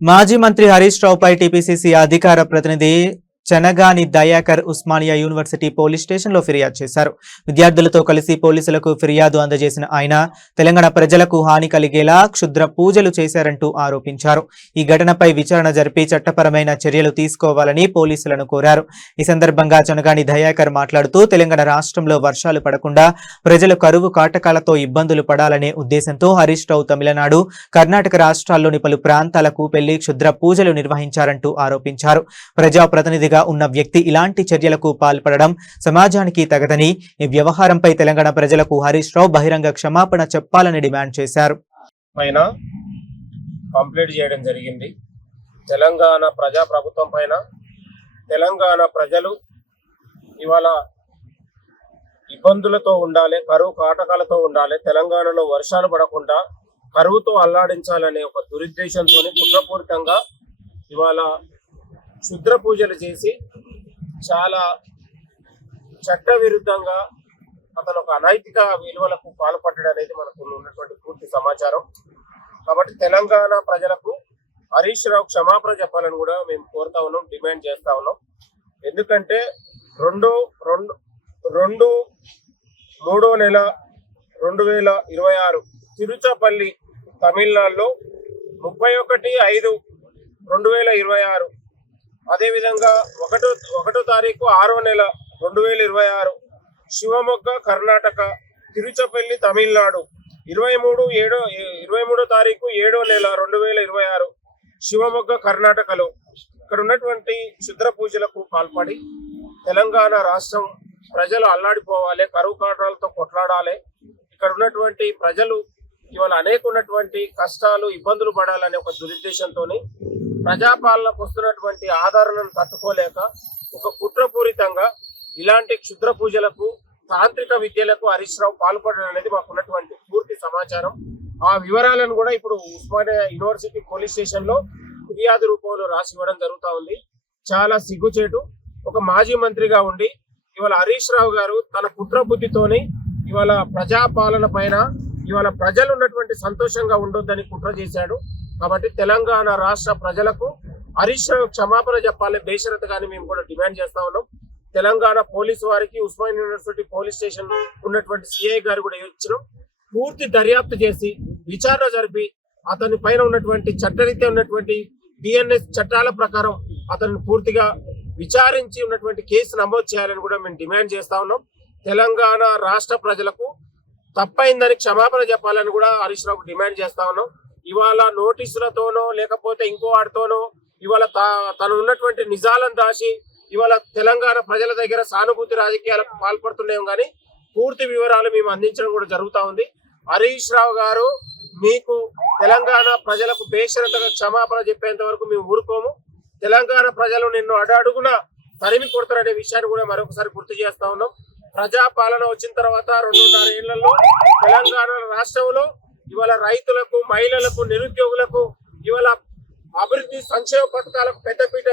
మాజీ మంత్రి హరీష్ రావుపై టీపీసీసీ అధికార ప్రతినిధి చనగాని దయాకర్ ఉస్మానియా యూనివర్సిటీ పోలీస్ స్టేషన్లో ఫిర్యాదు చేశారు. విద్యార్థులతో కలిసి పోలీసులకు ఫిర్యాదు అందజేసిన ఆయన తెలంగాణ ప్రజలకు హాని కలిగేలా క్షుద్ర పూజలు చేశారంటూ ఆరోపించారు. ఈ ఘటనపై విచారణ జరిపి చట్టపరమైన చర్యలు తీసుకోవాలని పోలీసులను కోరారు. ఈ సందర్భంగా చనగాని దయాకర్ మాట్లాడుతూ తెలంగాణ రాష్ట్రంలో వర్షాలు పడకుండా ప్రజలు కరువు కాటకాలతో ఇబ్బందులు పడాలనే ఉద్దేశంతో హరీష్ రావు తమిళనాడు, కర్ణాటక రాష్ట్రాల్లోని పలు ప్రాంతాలకు వెళ్లి క్షుద్ర పూజలు నిర్వహించారంటూ ఆరోపించారు. ప్రజాప్రతినిధిగా ఉన్న వ్యక్తి ఇలాంటి చర్యలకు పాల్పడడం సమాజానికి తగదని ఈ వ్యవహారంపై తెలంగాణ ప్రజలకు హరీష్ రావు బహిరంగ క్షమాపణ చెప్పాలని డిమాండ్ చేశారు. పైన కంప్లీట్ చేయడం జరిగింది. తెలంగాణ ప్రజా ప్రభుత్వం పైన తెలంగాణ ప్రజలు ఇవాళ ఇబ్బందులతో ఉండాలి, కరువు కాటకాలతో ఉండాలి, తెలంగాణలో వర్షాలు పడకుండా కరువుతో అల్లాడించాలనే ఒక దురుద్దేశంతో కుట్రపూరితంగా ఇవాళ క్షుద్ర పూజలు చేసి చాలా చట్ట విరుద్ధంగా అతను ఒక అనైతిక విలువలకు పాల్పడ్డాడు అనేది మనకు ఉన్నటువంటి పూర్తి సమాచారం. కాబట్టి తెలంగాణ ప్రజలకు హరీష్ రావు క్షమాపణ చెప్పాలని కూడా మేము కోరుతా ఉన్నాం, డిమాండ్ చేస్తా ఉన్నాం. ఎందుకంటే 2/3 నెల 2026 తిరుచపల్లి తమిళనాడులో 31/5/2026 అదేవిధంగా 1వ తారీఖు 6వ నెల 2026 శివమొగ్గ కర్ణాటక, తిరుచపల్లి తమిళనాడు 23వ తారీఖు 7వ నెల 2026 శివమొగ్గ కర్ణాటకలో ఇక్కడ ఉన్నటువంటి క్షుద్ర పూజలకు పాల్పడి తెలంగాణ రాష్ట్రం ప్రజలు అల్లాడిపోవాలి, కరువు కాటకాలతో కొట్లాడాలి, ఇక్కడ ఉన్నటువంటి ప్రజలు ఇవాళ అనేక ఉన్నటువంటి కష్టాలు ఇబ్బందులు పడాలనే ఒక దురుద్దేశంతో ప్రజాపాలనకు వస్తున్నటువంటి ఆదరణను తట్టుకోలేక ఒక కుట్రపూరితంగా ఇలాంటి క్షుద్ర పూజలకు, తాంత్రిక విద్యలకు హరీష్ రావు పాల్పడడం అనేది మాకు ఉన్నటువంటి పూర్తి సమాచారం. ఆ వివరాలను కూడా ఇప్పుడు ఉస్మానియా యూనివర్సిటీ పోలీస్ స్టేషన్ లో ఫిర్యాదు రూపంలో రాసి ఇవ్వడం జరుగుతూ ఉంది. చాలా సిగ్గుచేటు. ఒక మాజీ మంత్రిగా ఉండి ఇవాళ హరీష్ రావు గారు తన కుట్ర బుద్ధితోని ఇవాళ ప్రజాపాలన పైన ఇవాళ ప్రజలు ఉన్నటువంటి సంతోషంగా ఉండొద్దని కుట్ర చేశాడు. కాబట్టి తెలంగాణ రాష్ట్ర ప్రజలకు హరీష్ రావు క్షమాపణ చెప్పాలి బేషరతుగాని మేము కూడా డిమాండ్ చేస్తా ఉన్నాం. తెలంగాణ పోలీసు వారికి ఉస్మానియా యూనివర్సిటీ పోలీస్ స్టేషన్ ఉన్నటువంటి సిఐ గారు కూడా ఇచ్చినాం. పూర్తి దర్యాప్తు చేసి విచారణ జరిపి అతని పైన ఉన్నటువంటి చట్టరీత్యా ఉన్నటువంటి డిఎన్ఎస్ చట్టాల ప్రకారం అతన్ని పూర్తిగా విచారించి ఉన్నటువంటి కేసు నమోదు చేయాలని కూడా మేము డిమాండ్ చేస్తా ఉన్నాం. తెలంగాణ రాష్ట్ర ప్రజలకు తప్పైందని క్షమాపణ చెప్పాలని కూడా హరీష్ రావు డిమాండ్ చేస్తా ఉన్నాం. ఇవాళ నోటీసులతోనో లేకపోతే ఇంకో వాటితోనో ఇవాళ తను ఉన్నటువంటి నిజాలను దాచి ఇవాళ తెలంగాణ ప్రజల దగ్గర సానుభూతి రాజకీయాలకు పాల్పడుతున్నాం. కానీ పూర్తి వివరాలు మేము అందించడం కూడా జరుగుతూ ఉంది. హరీష్ రావు గారు మీకు తెలంగాణ ప్రజలకు బేషరతుగా క్షమాపణ చెప్పేంత వరకు మేము ఊరుకోము. తెలంగాణ ప్రజలు నిన్ను అడుగున తరిమి కొడతారనే విషయాన్ని కూడా మరొకసారి గుర్తు చేస్తా ఉన్నాం. ప్రజాపాలన వచ్చిన తర్వాత 2.5 ఏళ్లలో తెలంగాణ రాష్ట్రంలో ఇవాళ రైతులకు, మహిళలకు, నిరుద్యోగులకు ఇవాళ అభివృద్ధి సంక్షేమ పథకాలకు పెద్దపీట